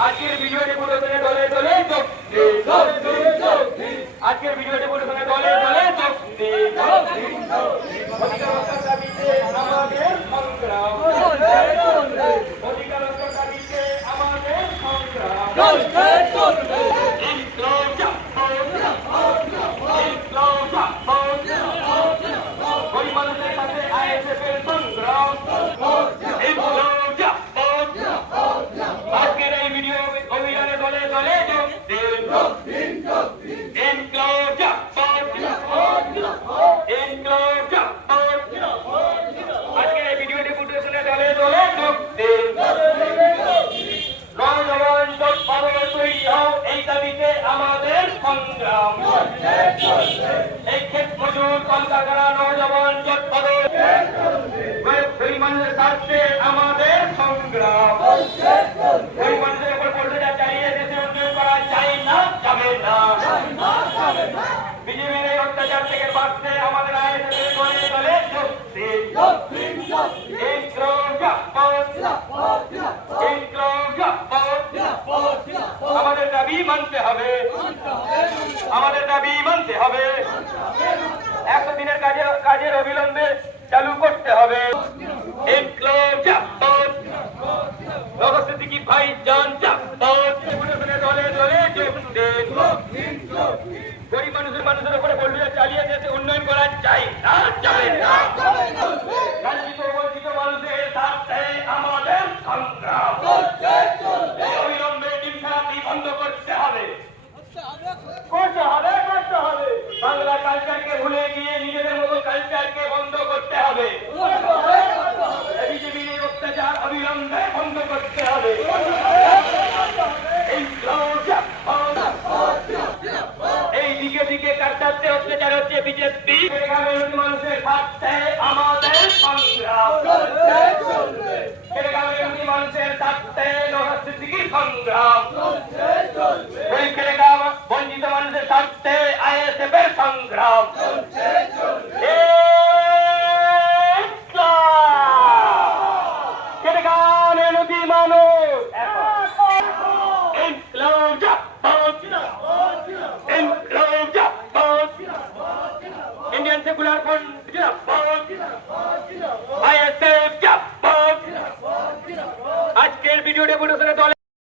আজকের ভিডিওটি পুরোপুরি দলে দলে আজকের ভিডিওটি পুরোপুরি দলে দলে অধিকারের দাবিতে আমাদের সংগ্রাম অধিকারের দাবিতে আমাদের সংগ্রাম গরিব মানুষের সাথে আইএসএফ এর সংগ্রাম আজকের এই ভিডিও অভিযানে দলে দলে যোগ দিন আজকের এই ভিডিওটি পুরোপুরি দলে দলে যোগ দিন নওজওয়ান জোট বদল তৈরি হও এই দাবিতে আমাদের সংগ্রাম এই ক্ষেত মজুর কলকারখানা নওজওয়ান জোট বদল গরিব মানুষের স্বার্থে আমাদের সংগ্রাম গরিব মানুষের উপর পড়ে চালিয়ে দেশে উন্নয়ন করা যায় না যাবে না বিজেপির এই অত্যাচার থেকে বাঁচতে আমাদের আইএসএফ দলে দলে যোগ দিন আমাদের দাবি মানতে হবে আমাদের দাবি মানতে হবে 100 দিনের কাজের অবিলম্বে চালু করতে হবে সিদ্দিকী ভাই জান দলে দলে যোগ দিন গরিব মানুষের উপরে বলবে চালিয়ে যেতে উন্নয়ন করা যায় না যাবে না লাঞ্ছিত বঞ্চিত মানুষের স্বার্থে আমাদের সংগ্রাম অবিলম্বে ডিমখানাটি বন্ধ করতে হবে বাংলা কালচারকে ভুলে গিয়ে নিজেদের মতো কালচারকে বন্ধ করতে হবে বিজেপির এই অত্যাচার অবিলম্বে বন্ধ করতে হবে এই দিকে দিকে কাটাতে অত্যাচার হচ্ছে বিজেপি মানুষের স্বার্থে আমাদের সংগ্রাম মানুষের স্বার্থে সিদ্দিকীর সংগ্রাম বঞ্চিত মানুষের স্বার্থে আইএসএফ এর সংগ্রাম ইন্ডিয়ান সেকুলার ফ্রন্ট